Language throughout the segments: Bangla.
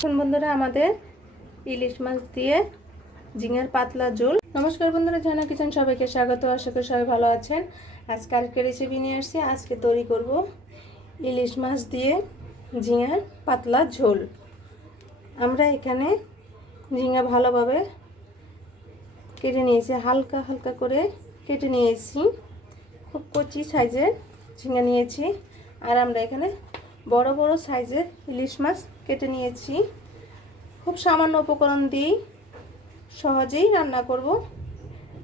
এখন বন্ধুরা আমাদের ইলিশ মাছ দিয়ে ঝিঙের পাতলা ঝোল। নমস্কার বন্ধুরা, জানা কিচেন সবাইকে স্বাগত। আশা করি সবাই ভালো আছেন। আজকে আরেকটা রেসিপি নিয়ে আসছি। আজকে তৈরি করব ইলিশ মাছ দিয়ে ঝিঙের পাতলা ঝোল। আমরা এখানে ঝিঙা ভালোভাবে কেটে নিয়েছি, হালকা হালকা করে কেটে নিয়েছি। খুব কচি সাইজের ঝিঙা নিয়েছি। আর আমরা এখানে বড় বড় সাইজের ইলিশ মাছ কেটে নিয়েছি। খুব সামান্য উপকরণ দিয়েই সহজেই রান্না করব।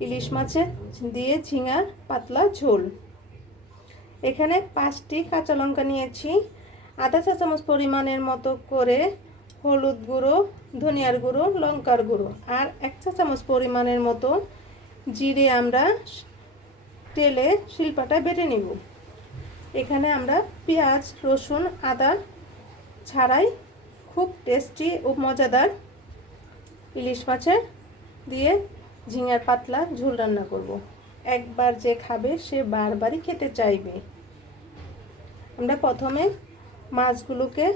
ইলিশ মাছের দিয়ে ঝিঙার পাতলা ঝোল। এখানে পাঁচটি কাঁচা লঙ্কা নিয়েছি। আধা চা চামচ পরিমাণের মতো করে হলুদ গুঁড়ো, ধনিয়ার গুঁড়ো, লঙ্কার গুঁড়ো আর এক চা চামচ পরিমাণের মতো জিরে আমরা তেলে শিল্পাটা বেটে নেব। এখানে আমরা পেঁয়াজ, রসুন, আদা ছাড়াই খুব টেস্টি ও মজাদার ইলিশ মাছের দিয়ে ঝিঙার পাতলা ঝোল রান্না করব। একবার যে খাবে সে বারবারই খেতে চাইবে আমরা প্রথমে মাছগুলোকে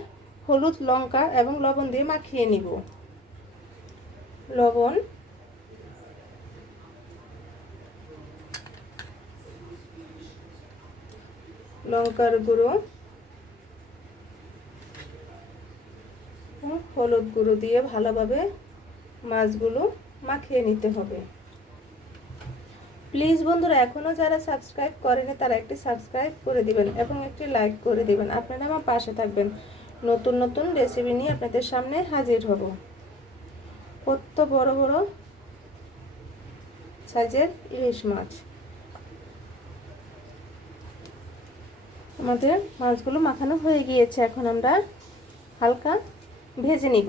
হলুদ, লঙ্কা এবং লবণ দিয়ে মাখিয়ে নিব লবণ লঙ্কার গুঁড়ো হলুদ গুঁড়ো দিয়ে ভালোভাবে মাছগুলো মাখিয়ে নিতে হবে। প্লিজ বন্ধুরা এখনও যারা সাবস্ক্রাইব করেনি, তারা একটি সাবস্ক্রাইব করে দিবেন এবং একটি লাইক করে দিবেন। আপনারা আমার পাশে থাকবেন। নতুন নতুন রেসিপি নিয়ে আপনাদের সামনে হাজির হব। কত বড় বড় সাইজের ইলিশ মাছ। আমাদের মাছগুলো মাখানো হয়ে গিয়েছে। এখন আমরা হালকা ভেজে নিব।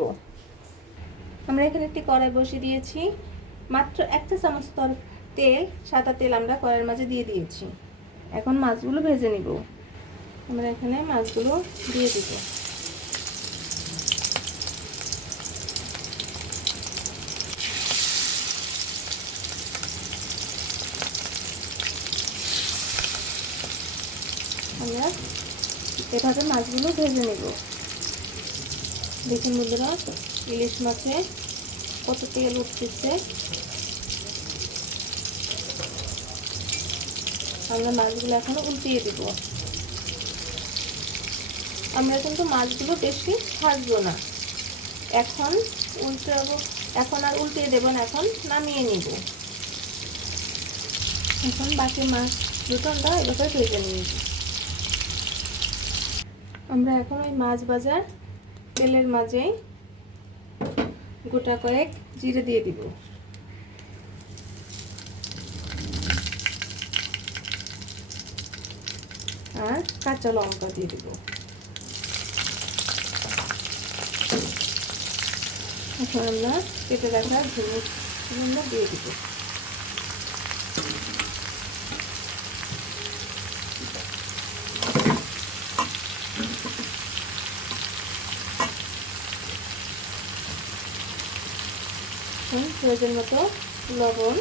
আমরা এখানে একটি কড়াই বসিয়ে দিয়েছি। মাত্র একটা চামচ তর তেল, সাদা তেল আমরা কড়াইয়ের মাঝে দিয়ে দিয়েছি। এখন মাছগুলো ভেজে নিব। আমরা এখানে মাছগুলো দিয়ে দিব। আমরা এভাবে মাছগুলো ভেজে নেব। দেখুন বন্ধুরা ইলিশ মাছে কত তেল উঠতেছে? আমরা মাছগুলো এখন উল্টিয়ে দেব। আমরা কিন্তু মাছগুলো বেশি ভাজবো না। এখন উল্টে এখন আর উল্টিয়ে দেবো না, এখন নামিয়ে নিব। এখন বাকি মাছ দুটো আমরা এভাবে ভেজে নিয়েছি। আমরা এখন ওই মাছ বাজার তেলের মাঝেই গোটা কয়েক জিরে দিয়ে দিব। আর কাঁচা লঙ্কা দিয়ে দিব। এখন আমরা কেটে রাখা ঝিনুক দিয়ে দিব। প্রয়োজন মতো, লবণ।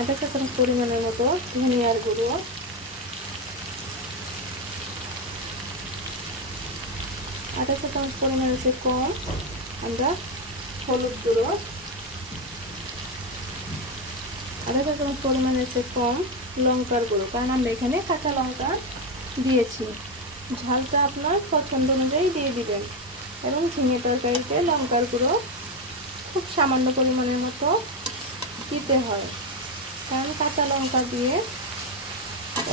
আধা চা পরিমাণের মতো, ধনিয়ার গুঁড়ো। আধা চা চামচ পরিমাণের চেয়ে কম। আমরা হলুদ গুঁড়ো। আধা চা চামচ পরিমাণের চেয়ে কম, লঙ্কার গুঁড়ো। কারণ আমরা এখানে কাঁচা লঙ্কা দিয়েছি। ঝালটা আপনার পছন্দ অনুযায়ী দিয়ে দিবেন। এবং ঝিঙে তরকারিতে লঙ্কার গুঁড়ো খুব সামান্য পরিমাণের মতো দিতে হয়। কারণ কাঁচা লঙ্কা দিয়ে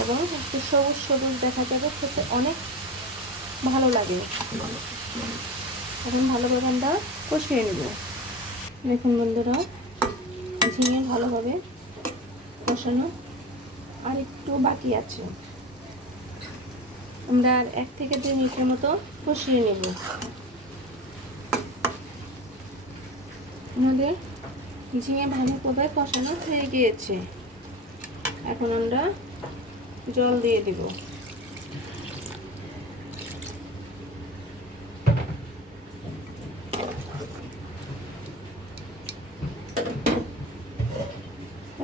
এবং একটু সবুজ সবুজ দেখা যাবে, খেতে অনেক ভালো লাগে। এখন ভালোভাবে আমরা কষিয়ে নেব। দেখুন বন্ধুরা, ঝিঙে ভালোভাবে কষানো আর একটু বাকি আছে। আমরা আর এক থেকে দুই মিনিটের মতো কষিয়ে নেব। আমাদের ঝিঙে ভালো কোথায় কষানো হয়ে গিয়েছে। এখন আমরা জল দিয়ে দিব।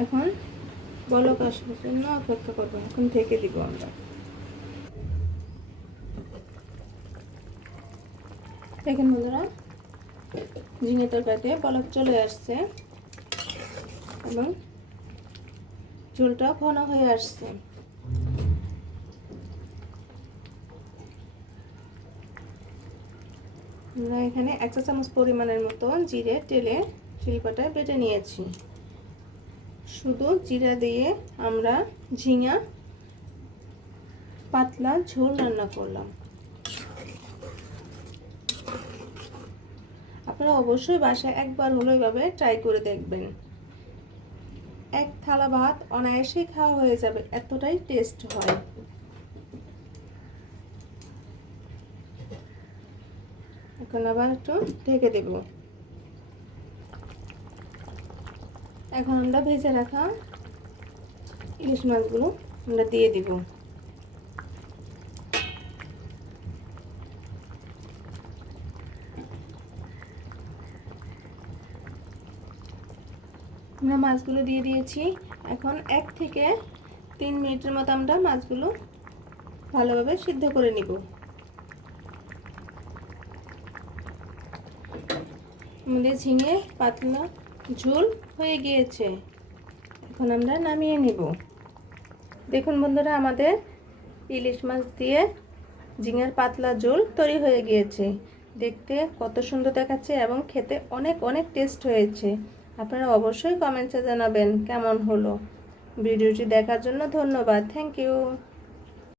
এখন বলক আসার জন্য অপেক্ষা করব। এখন থেকে দিব আমরা। দেখেন বন্ধুরা ঝিঙে তরকারিতে পলক চলে আসছে এবং ঝোলটা ঘন হয়ে আসছে। আমরা এখানে এক চা চামচ পরিমাণের মতো জিরে তেলে শিল্পটায় বেটে নিয়েছি। শুধু জিরা দিয়ে আমরা ঝিঙা পাতলা ঝোল রান্না করলাম। আপনারা অবশ্যই বাসায় একবার হলো এভাবে ট্রাই করে দেখবেন। এক থালা ভাত অনায়াসেই খাওয়া হয়ে যাবে, এতটাই টেস্ট হয়। এখন আবার একটু ঢেকে দেব। এখন আমরা ভেজে রাখা ইলিশ মাছগুলো আমরা দিয়ে দিব। আমরা মাছগুলো দিয়ে দিয়েছি। এখন এক থেকে তিন মিনিটের মতো আমরা মাছগুলো ভালোভাবে সিদ্ধ করে নিব। আমাদের ঝিঙে পাতলা ঝোল হয়ে গিয়েছে। এখন আমরা নামিয়ে নিব। দেখুন বন্ধুরা, আমাদের ইলিশ মাছ দিয়ে ঝিঙের পাতলা ঝোল তৈরি হয়ে গিয়েছে। দেখতে কত সুন্দর দেখাচ্ছে এবং খেতে অনেক অনেক টেস্ট হয়েছে। আপনারা অবশ্যই কমেন্টসে জানাবেন কেমন হলো। ভিডিওটি দেখার জন্য ধন্যবাদ। Thank you.